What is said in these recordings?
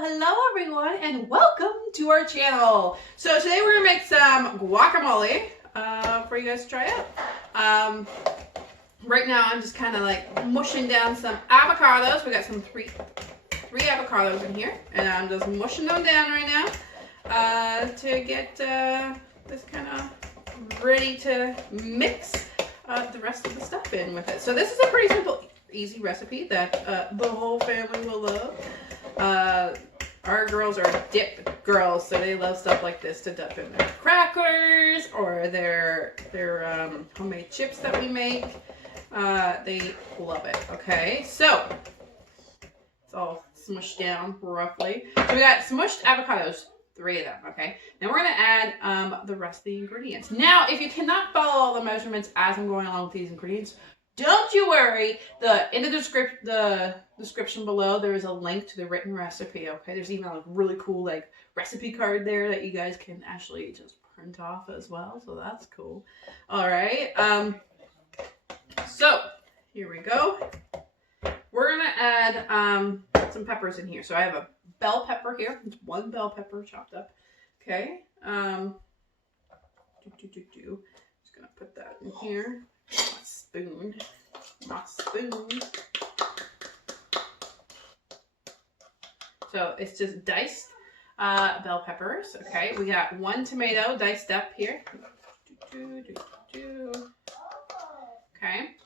Hello everyone and welcome to our channel. So today we're gonna make some guacamole for you guys to try out. Right now I'm just kind of like mushing down some avocados. We got some three avocados in here, and I'm just mushing them down right now to get this kind of ready to mix the rest of the stuff in with it. So this is a pretty simple, easy recipe that the whole family will love. Our girls are dip girls, so they love stuff like this to dip in their crackers or their homemade chips that we make. They love it. Okay, so it's all smushed down roughly. So we got smushed avocados, 3 of them. Okay, now we're gonna add the rest of the ingredients. Now, if you cannot follow all the measurements as I'm going along with these ingredients, don't you worry. In the description below, there is a link to the written recipe. Okay, there's even a really cool like recipe card there that you guys can actually just print off as well. So that's cool. All right. So here we go. We're gonna add some peppers in here. So I have a bell pepper here. It's 1 bell pepper chopped up. Okay. Just gonna put that in here. My spoon. So it's just diced bell peppers. Okay, we got 1 tomato diced up here. Okay,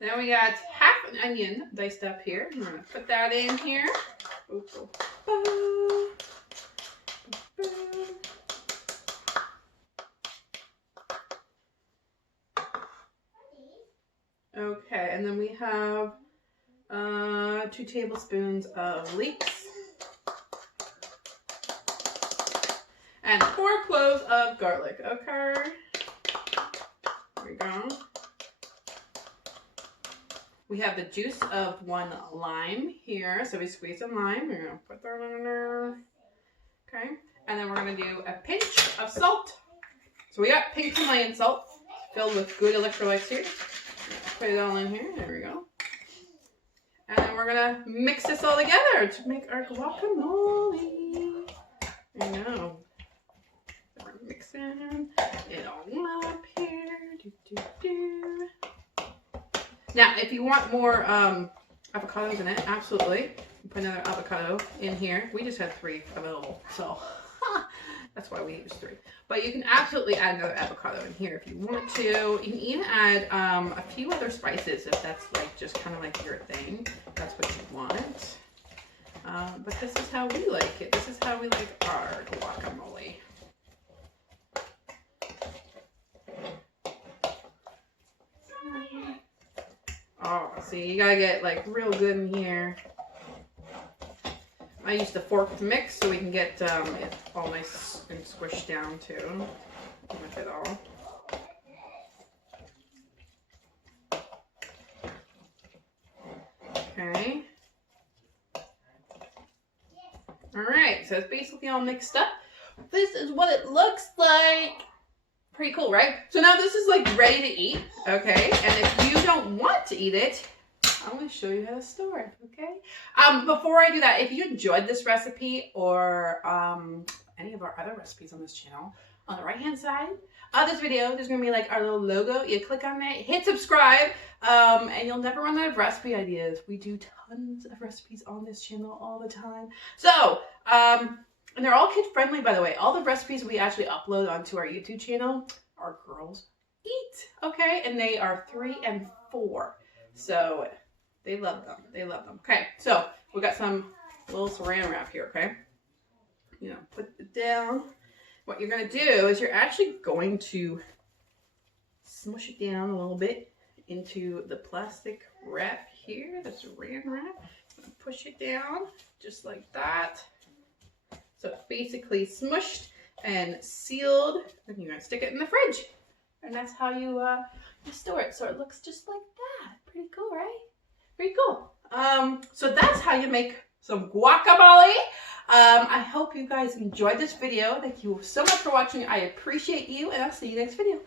then we got half an onion diced up here. I'm gonna put that in here. Okay, and then we have 2 tablespoons of leeks and 4 cloves of garlic. Okay, there we go. We have the juice of 1 lime here, so we squeeze some lime. We're gonna put that in there. Okay, and then we're gonna do a pinch of salt. So we got pink Himalayan salt filled with good electrolytes here. Put it all in here. There we go. And then we're gonna mix this all together to make our guacamole. There you go. So we're mixing it all up here. Now, if you want more avocados in it, absolutely. Put another avocado in here. We just had 3 available, so that's why we used 3. But you can absolutely add another avocado in here if you want to. You can even add a few other spices if that's like just kind of like your thing. If that's what you want. But this is how we like it. This is how we like our guacamole. Oh, see, you gotta get like real good in here. I used a fork to mix so we can get it all nice and squished down too with it all. Okay. Alright, so it's basically all mixed up. This is what it looks like. Pretty cool, right? So now this is like ready to eat, okay? And if you don't want to eat it, I'm going to show you how to store it, okay? Before I do that, if you enjoyed this recipe or any of our other recipes on this channel, on the right-hand side of this video, there's going to be like our little logo. You click on it, hit subscribe, and you'll never run out of recipe ideas. We do tons of recipes on this channel all the time. So, and they're all kid-friendly, by the way. All the recipes we actually upload onto our YouTube channel, our girls eat, okay? And they are 3 and 4. So they love them. They love them. Okay, so we got some little saran wrap here, okay? You know, put it down. What you're going to do is you're actually going to smush it down a little bit into the plastic wrap here, the saran wrap. Push it down just like that. So it's basically smushed and sealed, and you're going to stick it in the fridge. And that's how you store it. So it looks just like that. Pretty cool, right? Pretty cool. So that's how you make some guacamole. I hope you guys enjoyed this video. Thank you so much for watching. I appreciate you, and I'll see you next video.